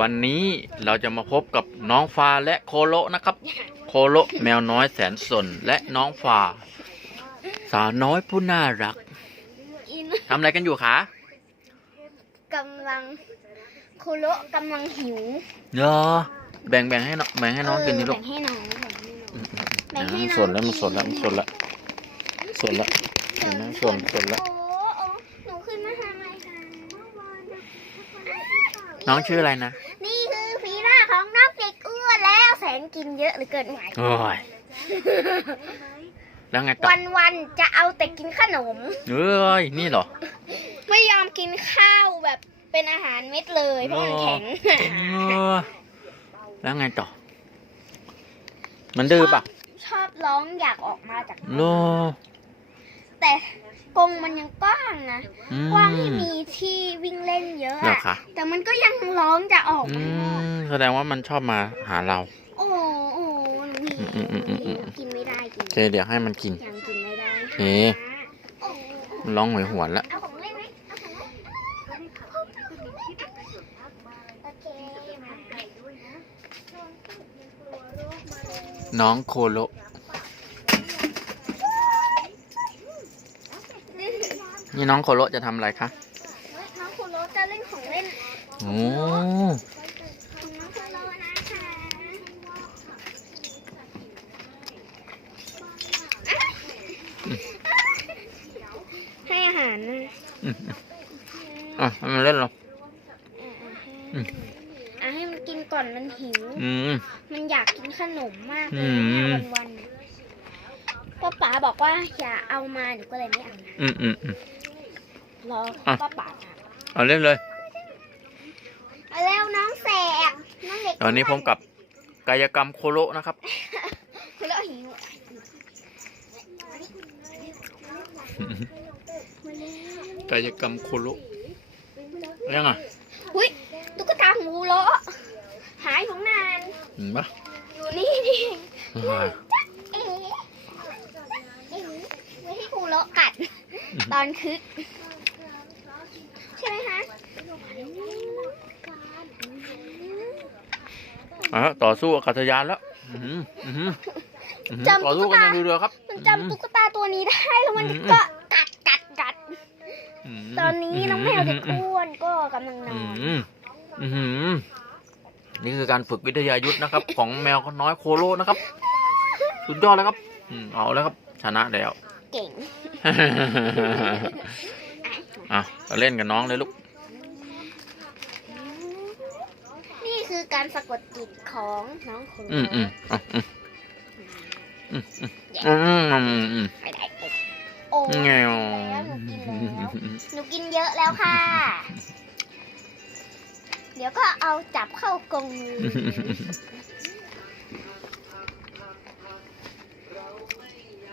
วันนี้เราจะมาพบกับน้องฟ้าและโคโละนะครับ โคโละแมวน้อยแสนสนและน้องฟ้าสาวน้อยผู้น่ารักอินทำอะไรกันอยู่คะกำลังคุโระกำลังหิวเนอแบ่งแบ่งให้น้องแบ่งให้น้องกินนี่ลูแบ่กงให้น้องแบ่งให้น้องอืมแบ่งให้มันน้องสนแล้วมันสนแล้วมันสนแล้วสนแล้วเห็นไหมสนสนแล้วโอ้โอ้หนูขึ้นมาทำไมคะน้องชื่ออะไรนะ นี่คือฟีร่าของน้องเด็กอ้ว นแล้วแสนกินเยอะเหลือเกินไหวโอ้ยแล้วไงต่อวันวันๆจะเอาแต่กินขนม เอ้ยนี่เหรอ ไม่ยอมกินข้าวแบบเป็นอาหารเม็ดเลยเพราะมันแข็งเออแล้วไงต่อ มันดื้อปะชอบร้องอยากออกมาจากโลแต่กรงมันยังกว้างนะ อืมกว้างที่มีที่วิ่งเล่นเยอะเหรออะคะแต่มันก็ยังร้องจะออกอืมามแสดงว่ามันชอบมาหาเรา กินไม่ได้กินโอเคเดี๋ยวให้มันกินยังกินไม่ได้เอ๊ะโอ้โหมันร้องหวยหวนแล้วเอาของเล่นไหมเอาของเล่นโอเคมาน้องโคโลนี่น้องโคโลจะทำอะไรคะเฮ้ยน้องคุณโรสจะเล่นของเล่น โอ้ ของน้องคุณโรสนะคะ ให้อาหารนะอะให้มันเล่นเหรออืมอะให้มันกินก่อนมันหิว อืม มันอยากกินขนมมากเลอืยมเนี่ยวันๆน่ะป้าป๋าบอกว่าอย่าเอามาหนูก็เลยไม่เอานะอืมอืมอืมรออะป้าป๋าทเอาเล่นเลยำเอาแล้วน้องแสบน้องเด็กตอนนี้ผมกับกายกรรมโคโลนะครับ คุณแล้วหิว กายกรรมโคโลยังอะอุ้ยตุ๊กตาของฮูโรหายของนานเห็นปะอยู่นี่นี่อ่าเอ๋เอ๋ไม่ให้ฮูโรกัด ตอนคึกใช่ไหมคะอะต่อสู้อากาศยานแล้วอื้อหืออื้อหืออื้อหือต่อสู้กันในเรือครับ มันจำตุ๊กตาตัว นี้ได้แล้วมันอืมก็กัดกัดกัดมตอนนี้น้องแมวเด็กอ้วนก็กำลังนอือนมอื้อหือนี่คือการฝึกวิทยายุทธนะครับ ของแมวน้อยโคโลนะครับ สุดยอดเลยครับอืมเอาแล้วครับ ชนะแล้ว เก่งอะก็เล่นกับน้องเลยลูก นี่คือการสะกดจิตของน้องโคอืมอืมอะอืมอืมอืมอืมอืม โอ้แงวแล้วหนูกินแล้วหนูกินเยอะแล้วค่ะ เดี๋ยวก็เอาจับเข้ากรง